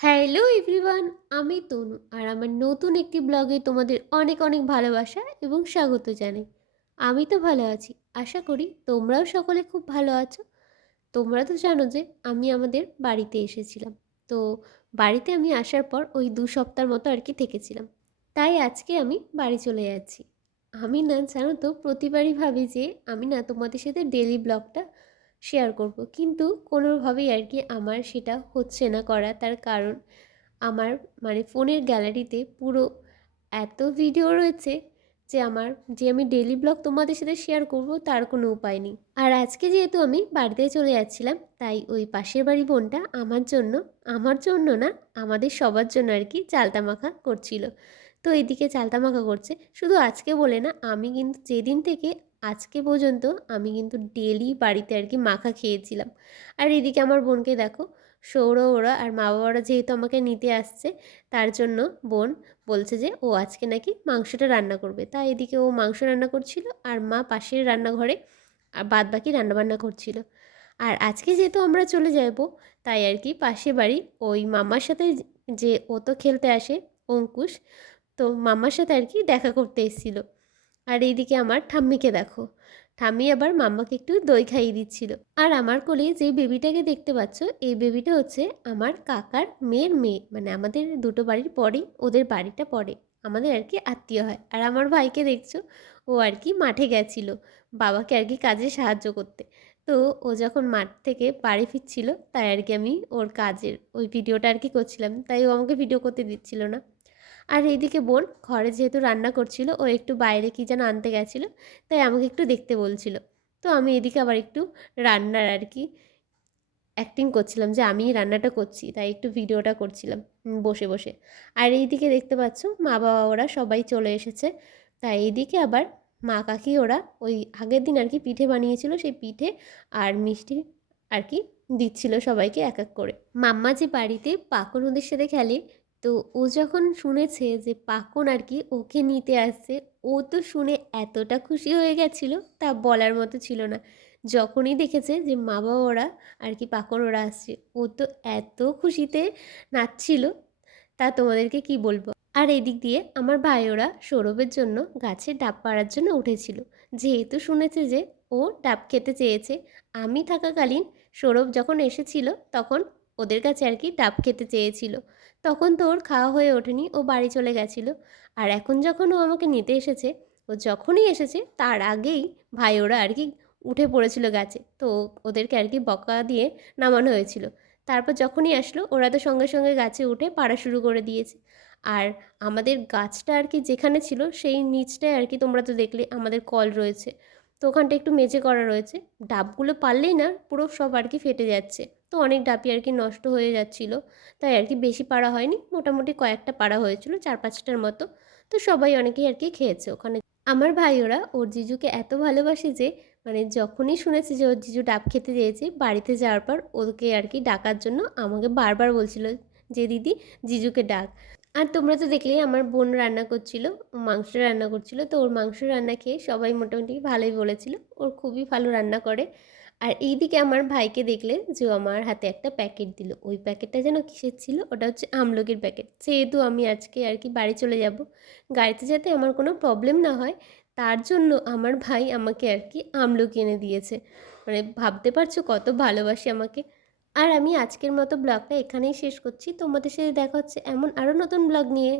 Hello everyone আমি তনু আর আমার নতুন একটি ব্লগে তোমাদের অনেক অনেক ভালোবাসা এবং স্বাগত জানাই। আমি তো ভালো আছি, আশা করি তোমরাও সকলে খুব ভালো আছো। তোমরা তো জানো যে আমি আমাদের বাড়িতে এসেছিলাম। তো বাড়িতে আমি আসার পর ওই দু সপ্তাহ মতো আর কি থেকেছিলাম। তাই আজকে আমি বাড়ি চলে যাচ্ছি। আমি না জানো তো প্রতিবারই ভাবি যে আমি না তোমাদের সাথে ডেলি ব্লগটা শেয়ার করব। কিন্তু কোনোভাবেই আর কি আমার সেটা হচ্ছে না করা। তার কারণ আমার মানে ফোনের গ্যালারিতে পুরো এত ভিডিও রয়েছে যে আমার, যে আমি ডেলি ব্লগ তোমাদের সাথে শেয়ার করব তার কোনো উপায় নেই। আর আজকে যেহেতু আমি বাড়িতে চলে যাচ্ছিলাম, তাই ওই পাশের বাড়ি বোনটা আমার জন্য আমার জন্য না, আমাদের সবার জন্য আর কি চালতা মাখা করছিল। তো এদিকে চালতা মাখা করছে। শুধু আজকে বলে না, আমি কিন্তু যেদিন থেকে আজকে পর্যন্ত আমি কিন্তু ডেলি বাড়িতে আর কি মাখা খেয়েছিলাম। আর এদিকে আমার বোনকে দেখো, সৌরভ, ওরা আর মা বাবারা যেহেতু আমাকে নিতে আসছে, তার জন্য বোন বলছে যে, ও আজকে নাকি মাংসটা রান্না করবে। তাই এদিকে ও মাংস রান্না করছিল আর মা পাশের রান্নাঘরে আর বাদ বাকি রান্নাবান্না করছিল। আর আজকে যেহেতু আমরা চলে যাব, তাই আর কি পাশে বাড়ি ওই মামার সাথে যে, ও তো খেলতে আসে, অঙ্কুশ, তো মামার সাথে আর কি দেখা করতে এসেছিল। আর এইদিকে আমার ঠাম্মিকে দেখো। ঠাম্মি আবার মাম্মাকে একটু দই খাইয়ে দিচ্ছিল। আর আমার কোলে যে বেবিটাকে দেখতে পাচ্ছ, এই বেবিটা হচ্ছে আমার কাকার মেয়ের মেয়ে। মানে আমাদের দুটো বাড়ির পরেই ওদের বাড়িটা পড়ে। আমাদের আর কি আত্মীয় হয়। আর আমার ভাইকে দেখছ, ও আর কি মাঠে গেছিল। বাবাকে আর কি কাজে সাহায্য করতে। তো ও যখন মাঠ থেকে বাড়ি ফিরছিল, তাই আর কি আমি ওর কাজের ওই ভিডিওটা আর কি করছিলাম। তাই ও আমাকে ভিডিও করতে দিচ্ছিল না। আর এইদিকে বোন ঘরে যেহেতু রান্না করছিল, ও একটু বাইরে কী যেন আনতে গেছিল, তাই আমাকে একটু দেখতে বলছিল। তো আমি এদিকে আবার একটু রান্নার আর কি অ্যাক্টিং করছিলাম যে আমি রান্নাটা করছি, তাই একটু ভিডিওটা করছিলাম বসে বসে। আর এইদিকে দেখতে পাচ্ছ মা বাবা ওরা সবাই চলে এসেছে, তাই এইদিকে আবার মা কাকি ওরা ওই আগের দিন আর কি পিঠে বানিয়েছিল সেই পিঠে আর মিষ্টি আর কি দিচ্ছিল সবাইকে এক এক করে। মাম্মা যে বাড়িতে পাকন ওদের সাথে খেলে তো ও যখন শুনেছে যে পাকন আর কি ওকে নিতে আসছে, ও তো শুনে এতটা খুশি হয়ে গেছিল তা বলার মতো ছিল না। যখনই দেখেছে যে মা বাবা ওরা আর কি পাকন ওরা আসছে, ও তো এত খুশিতে নাচছিল। তা তোমাদেরকে কি বলব? আর এদিক দিয়ে আমার ভাই ওরা সৌরভের জন্য গাছে ডাব পাড়ার জন্য উঠেছিল। যেহেতু শুনেছে যে ও ডাব খেতে চেয়েছে, আমি থাকাকালীন সৌরভ যখন এসেছিল তখন ওদের কাছে আর কি ডাব খেতে চেয়েছিল। তখন তো ওর খাওয়া হয়ে ওঠেনি, ও বাড়ি চলে গেছিল। আর এখন যখন ও আমাকে নিতে এসেছে, ও যখনই এসেছে, তার আগেই ভাই ওরা আর কি উঠে পড়েছিল গাছে। তো ওদেরকে আর কি বকা দিয়ে নামানো হয়েছিল। তারপর যখনই আসলো, ওরা তো সঙ্গে সঙ্গে গাছে উঠে পাড়া শুরু করে দিয়েছে। আর আমাদের গাছটা আর কি যেখানে ছিল, সেই নিচটায় আর কি তোমরা তো দেখলে আমাদের কল রয়েছে। তো ওখানটা একটু মেজে করা রয়েছে। ডাবগুলো পারলেই না পুরো সব আর কি ফেটে যাচ্ছে। তো অনেক ডাবই আর কি নষ্ট হয়ে যাচ্ছিল। তাই আর কি বেশি পাড়া হয়নি। মোটামুটি কয়েকটা পাড়া হয়েছিল চার পাঁচটার মতো। তো সবাই অনেকেই আর কি খেয়েছে ওখানে। আমার ভাই ওরা, ওর জিজুকে এত ভালোবাসে যে মানে যখনই শুনেছি যে ওর জিজু ডাব খেতে চেয়েছে বাড়িতে যাওয়ার পর ওকে আর কি ডাকার জন্য আমাকে বারবার বলছিল যে, দিদি, জিজুকে ডাক। আর তোমরা তো দেখলেই আমার বোন রান্না করছিল, মাংস রান্না করছিল, তো ওর মাংস রান্না খেয়ে সবাই মোটামুটি ভালোই বলেছিল। ওর খুবই ভালো রান্না করে। আর এইদিকে আমার ভাইকে দেখলে যে আমার হাতে একটা প্যাকেট দিল। ওই প্যাকেটটা যেন কিসের ছিল? ওটা হচ্ছে আমলকির প্যাকেট। যেহেতু আমি আজকে আর কি বাড়ি চলে যাব, গাড়িতে যাতে আমার কোনো প্রবলেম না হয়, তার জন্য আমার ভাই আমাকে আর কি আমলকি এনে দিয়েছে। মানে ভাবতে পারছ কত ভালোবাসি আমাকে। আর আমি আজকের মতো ব্লগটা এখানেই শেষ করছি। তোমাদের সাথে দেখা হচ্ছে এমন আরও নতুন ব্লগ নিয়ে।